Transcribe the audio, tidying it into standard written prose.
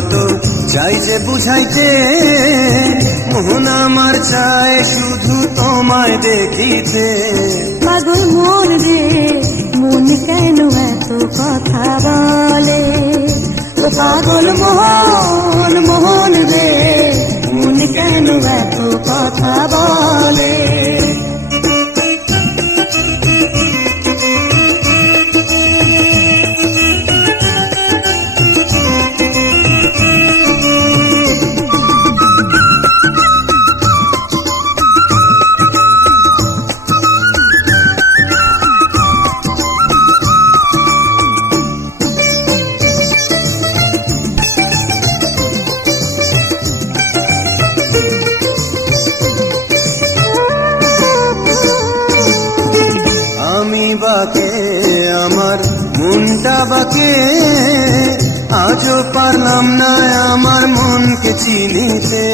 কত চাই যে বুঝাইতে, মন আমার চায় শুধু তোমায় দেখিতে। পাগল মন রে মন কেন এত কথা বলে, ও পাগল মোহন মোহন রে মন কেন এত কথা বলে। আমি বাকে আমার মনটা বাকে, আজও পারলাম না আমার মনকে চিনিতে।